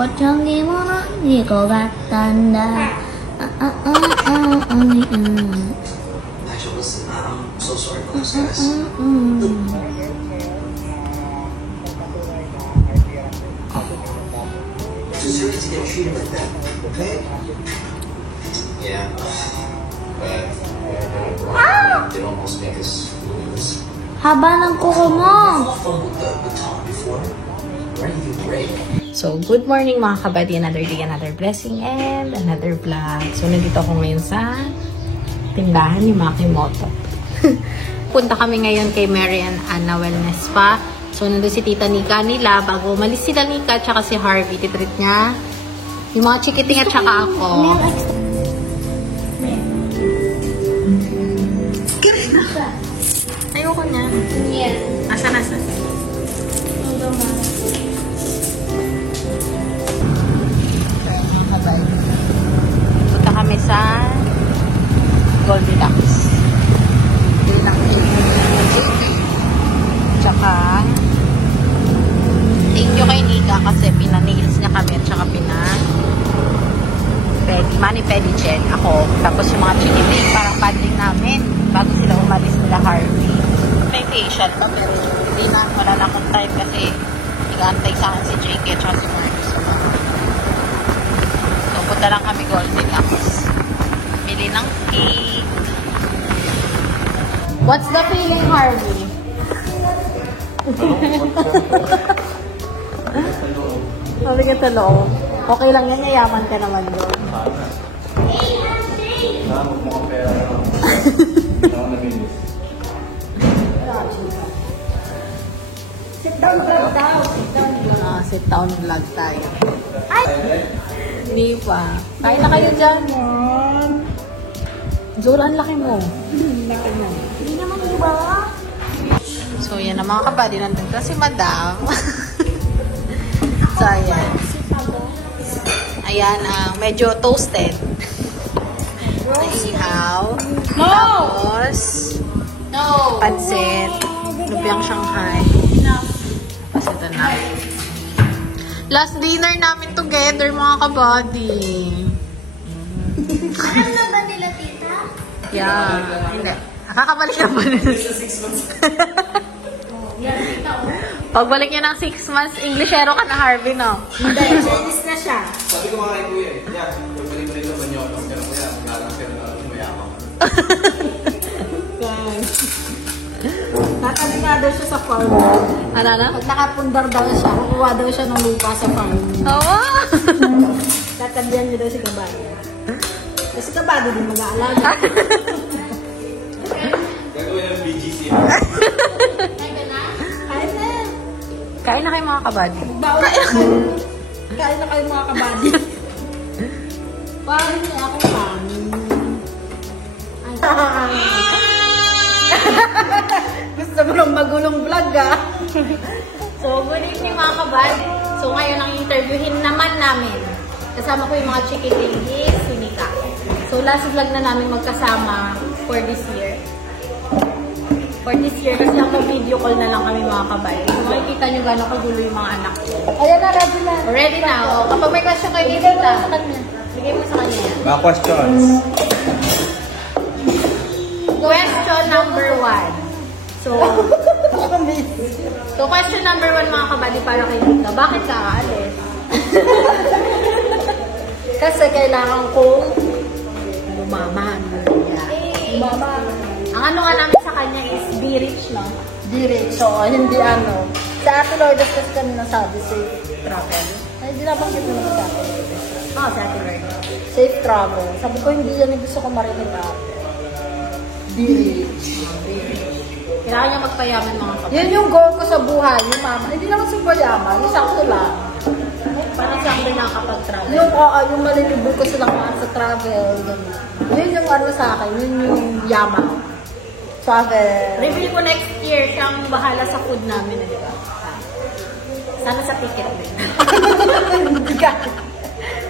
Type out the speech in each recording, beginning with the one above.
꽃향기 무너질 것 같단다. Actually, listen, I'm so sorry about this, guys. Deserve to get treated like that, okay? Yeah, but it almost make us lose. Haba ng kuko mo. Fun with the talk before. Ready to break. So, good morning mga kabady. Another day, another blessing, and another vlog. So, nandito ako ngayon sa tindahan ni Makimoto. Punta kami ngayon kay Mary and Anna Wellness Spa. So, nandun si Tita Nika nila. Bago umalis sila Nika at saka si Harvey. Titreat niya yung mga chikiting at saka ako. Ayoko niya. Asan? Punta kami sa Goldilocks. Bili lang tsaka thank you kay Nika kasi pinanails niya kami at saka mani-pedi gel ako. Tapos yung mga chikiting parang banding namin bago sila umalis nila Harvey. May facial pa pero hindi na, wala na akong time kasi nag-aantay sa akin si JK at saka si Marcus. So, punta lang kami Goldilocks. Bili ng cake. What's the feeling, Harvey? Sabi ka sa loob. Okay lang yan, yayaman ka naman doon. Sit down vlog daw. Sit down vlog tayo. Ay! Hindi pa. Kain na kayo dyan. Zola, ang laki mo. Laki mo. Hindi naman, di ba? So, yan ang mga kabady. Nandun kasi madam. So, ayan. Ayan, medyo toasted. Ihaw. No! Tapos, No! pansit. Lumpiang Shanghai. Tapos ito na. Last dinner namin together, mga kabady. Alam na ba nila, tita? Yeah. Hindi. Nakakabalik na ba nila? Yan, tita, oh. Pagbalik niya ng 6 months, Englishero ka na, Harvey, no? Hindi, Chinese na siya. Sabi ko mga kay Kuya eh, yan, pagpili ko ba niyo, tapos kaya Kuya, lalang sila na umayakap. Natabi nga daw siya sa farm. Ano na? Pag nakapundar daw siya, kukuha daw siya ng lupa sa farm. Oo! Tatabihan niya daw si Kabado. Kasi si Kabado din mag-aalaga. Gagawin ng BGC. Kain na? Kain na. Kain na kayo, mga kabady. Baon na kayo. Kain na kayo mga Kabadi. Parang niya ako kanin. Gusto mo nang magulong vlog, ah? So, good evening, mga kabady. So, ngayon ang interviewin naman namin. Kasama ko yung mga chikitingis, si Nika. So, last vlog na namin magkasama for this year. For this year, kasi lang video call na lang kami, mga kabady. So, makikita nyo gano'ng kagulo yung mga anak ko. Ayan na, ready na. Ready na, oh. Kapag may question kayo, Bigay mo tita. sa kanya. Bigay mo sa kanya yan. Mga questions. Question number 1. So, question number 1, mga kabady, para kay Nika. Bakit ka aalis? Kasi kailangan kong Bumaman. mama. Ang ano nga namin sa kanya is be rich, no? Direct. So, hindi ano. Sa Ate Lourdes kasi kami nasabi, safe travel. Ay, hindi nabanggit mo naman sa Ate Lourdes. Oo, sa atin, Lord. Safe travel. Sabi ko, hindi yan yung gusto ko marinig ako. Direct. Kailangan niya magpayaman, mga kabady. Yan yung goal ko sa buhay, yung mama. Hindi naman super yaman, yung sakto lang. Para sa akin nakakapag-travel. Yung malilibog ko silang sa travel. Yun yung ano sa akin, yun yung yaman. Travel. Review ko next year, siyang bahala sa food namin, di ba? Sana sa ticket din.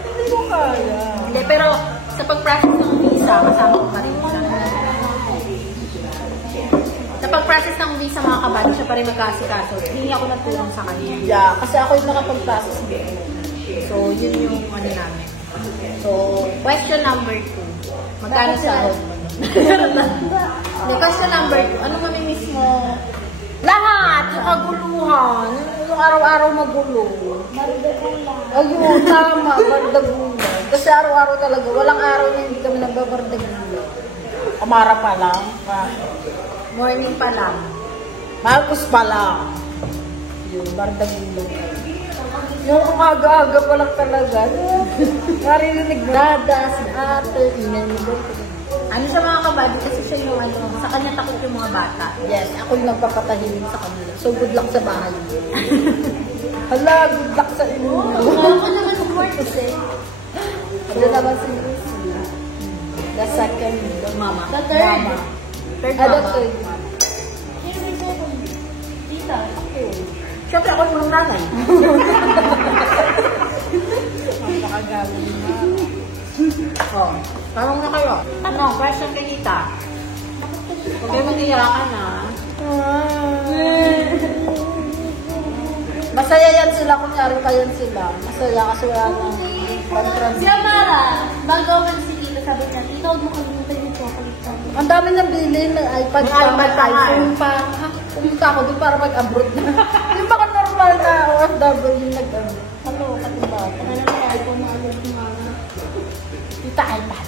Hindi mo kaya. Hindi, pero sa pag-process ng visa, kasama ko pa rin siya. Sa pag-process ng visa, mga kabady, siya pa rin magkasikaso. Hindi ako natulong sa kanya. Yeah, kasi ako yung nakapag-process din. So, yun yung ano namin. So, question number 2. Magkano sahod mo? The question number 2. Ano mamimiss mo? Lahat! Yung kaguluhan. Yung araw-araw magulo. Ayun, tama. Bardagulan. Kasi araw-araw talaga. Walang araw na hindi kami nagbabardagulan. Kamara pa lang. Morning pa lang. Marcos pa lang. Yun, bardagulan. Yung umaga-aga pa lang talaga. Narinig dada, si ate, inanigot. Ano siya mga kabady? Kasi siya yung ano, sa kanya takot yung mga bata. Yes, ako yung nagpapatahimik sa kanila. So, good luck sa bahay. Hala, good luck sa inyo. Ako naman support kasi. Ano naman si Lucy? The second Mama. The third. Mama. Third Ah, the mama. third. Tita, ako. Siyempre ako yung nanay. Napakagaling na. Oh, tanong na kayo. Ano, question kay Tita. Huwag kayo mag-iyakan na. Masaya yan sila, kunyari pa yan sila. Masaya kasi wala nang Si Amara, bago man si Tita, sabi niya, Tita, huwag mo kalimutan yung chocolate sa Ang dami nang bilhin, may iPad May pa, iPad may pa nga iPhone pa. Ha? Pumunta ako doon para mag-abroad na. Yung baka normal na OFW yung nag-abroad. Ano, katibata. Ano na iPhone na ano yung mga. Tita, iPad.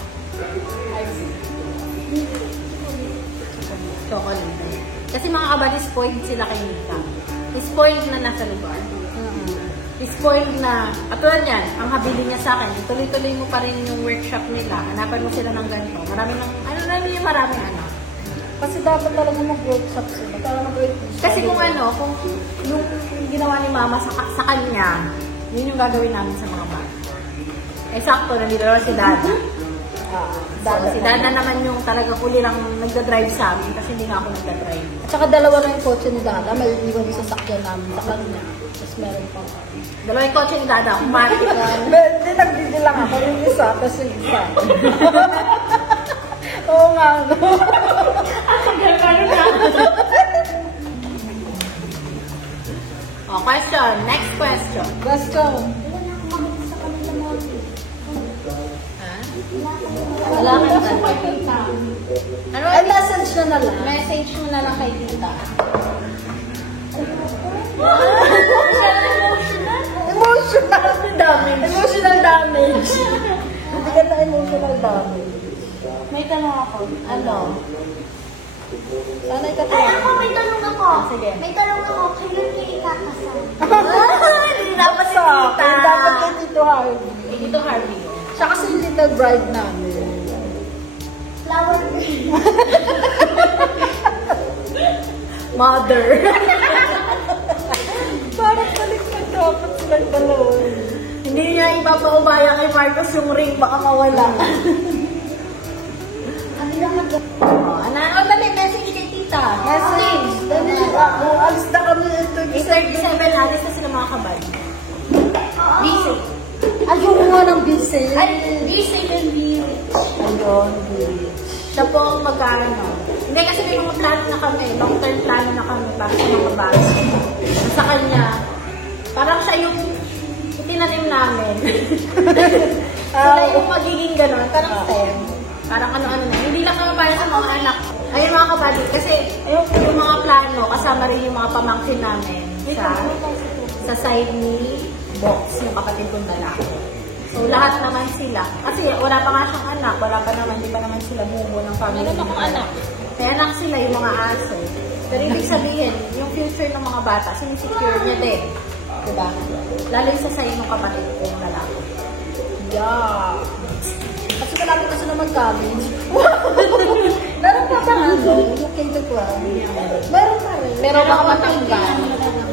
Chocolate. Kasi mga kabali, spoiled sila kay Nita. Spoiled na nasa lugar. Spoiled na, katulad yan, ang habili niya sa akin, tuloy-tuloy mo pa rin yung workshop nila, hanapan mo sila ng ganito. Marami ng, maraming ano. Kasi dapat talaga mag-workshop sila. Para mag-workshop. Kasi kung ano, kung yung ginawa ni Mama sa kanya, yun yung gagawin namin sa mga bata. Eh, sakto, nandito naman si Dada. So, si Dada naman yung talaga huli lang nagda-drive sa amin kasi hindi nga ako nagda-drive. At saka dalawa na yung kotse ni Dada. May iwan yung sasakyan namin sa kanya. Tapos meron pa. Dalawa yung kotse ni Dada, automatic. Hindi, nagdidilang ako yung isa, tapos yung isa. Oo nga, no? Oh, question. Next question. Question. Ha? Wala ka na. Ano Ay, message na lang. message mo na lang kay Tita. Emotional damage. Emotional damage. Hindi ka na emotional damage. May tanong ako. Ano? Sana Ay, ikatawa. ako, may tanong ako. Sige. May tanong ako, kailan niyo ikakasal? Hindi dapat si Sa Tita. akin, dapat kay Tito Harvey. Tito Harvey. Siya kasi yung little bride namin. Flower girl. Mother. Parang baliktad dapat silang dalawa. Hindi niya ipapaubaya kay Marcos yung ring, baka mawala. Ano lang mag- Ano dali, message kay Tita. Message. Dali, ako, alis na kami. Is 37, alis na sila mga kabay. Busy. Ayaw mo nga ng busy. Ay, busy din, busy. Ayun, busy. Siya po ang magkano. Hindi kasi may mga plano na kami, long-term plano na kami para sa mga bata. Sa kanya, parang siya yung itinanim namin. Sila yung magiging gano'n, parang STEM. Parang ano-ano na. Hindi lang kami para sa mga anak. Ayun mga kapatid, kasi ayun yung mga plano, kasama rin yung mga pamangkin namin sa side ni Box, yung kapatid kong lalaki. So, lahat naman sila. Kasi wala pa nga siyang anak, wala pa naman, di pa naman sila buo ng family. Meron akong anak. May anak sila, yung mga aso. Pero ibig sabihin, yung future ng mga bata, sinisecure niya din. Diba? Lalo yung sa sa'yo ng kapatid kong lalaki. Yeah. Kasi malapit na sila mag-college. Meron pa ba ano? Yung K-12? Meron pa rin. Pero baka matanggal.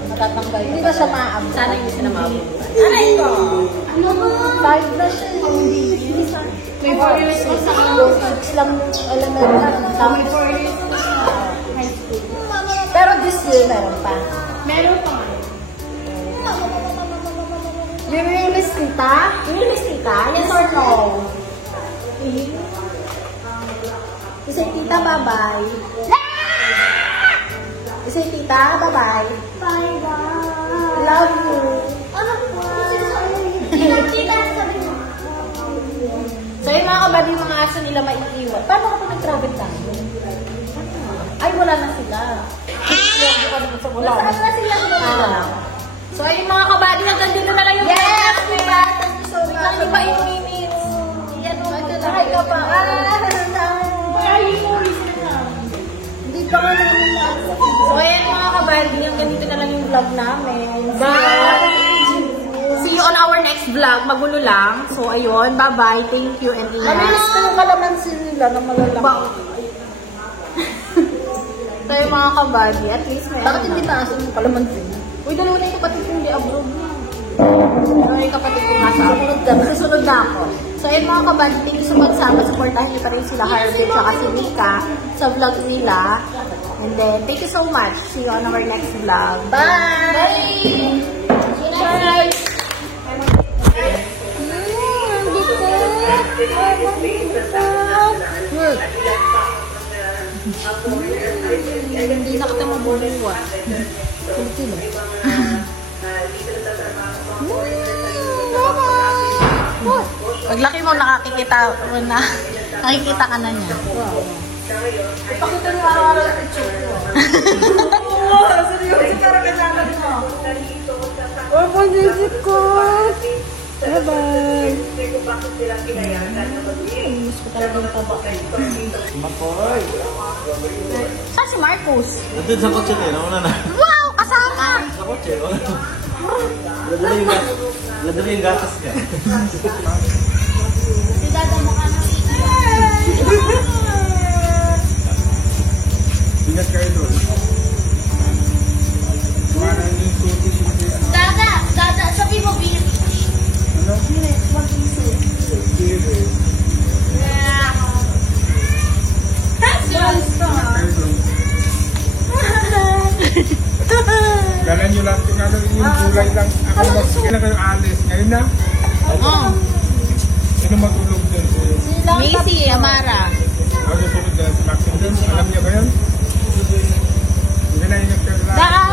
Matatanggal. Hindi na siya maabot. Sana hindi sila mabubuhay. Aray ko! Ano ba? 5 na siya. May 4 years pa sa lang elementary. May 4 years pa sa high school. Pero this year, meron pa. Meron pa. You release kita? Release kita? Yes or no? Isay tita, bye-bye. Isay tita, bye-bye. Bye-bye. Love you. Ano po? Tita, sabi mo. So yung mga kabady, yung mga aso nila maiiwan. Paano kapag nag-travel tayo? Ay, wala na sila. Wala Nasaan na sila? Ah. So ayun mga kabady, hanggang dito na lang yung Yes, diba? Thank you so Wait lang, much. di ba yung minutes? Yan o, Ay, ka pa. Hindi pa nga namin na. So ayan mga kabady, hanggang dito na lang yung vlog namin. Bye! See you on our next vlog. Magulo lang. So ayun, bye-bye. Thank you and Mamilis ko yung kalamansi nila na malalaki. So yung mga kabady, at least may Bakit hindi taas yung kalamansi? Uy, dalawa na yung kapatid ko hindi abroad na. Dalawa yung kapatid ko nasa abroad ka. Susunod na ako. So ayun mga kabady, thank you so much sa supportahan niyo pa rin sila Harvey at si Mika sa vlog nila. And then, thank you so much. See you on our next vlog. Bye! Bye! Hindi na kita mabubuwa. Paglaki mo, nakikita ka na niya. Ipakita niyo araw-araw yung picture ko. Oo, seryoso parang kasama mo. Oh, pag-isip ko. Bye-bye. Gusto ko talaga yung taba. Makoy! Saan si Marcos? Nandun sa kotse tayo, nauna na. Wow! Kasama! Sa kotse, oh. Ladali yung gatas ka. Dada mo ka na. Ingat kayo doon. Dada, sabi mo, beer. Dala nyo lang ito nga yung gulay lang. Ako mas kailan kayo alis. Ngayon na, Oh. sino matulog doon? Macy, Amara. Ako susunod na sa Maxim. Alam niyo ba yun? Hindi na yung nagkala. Daan!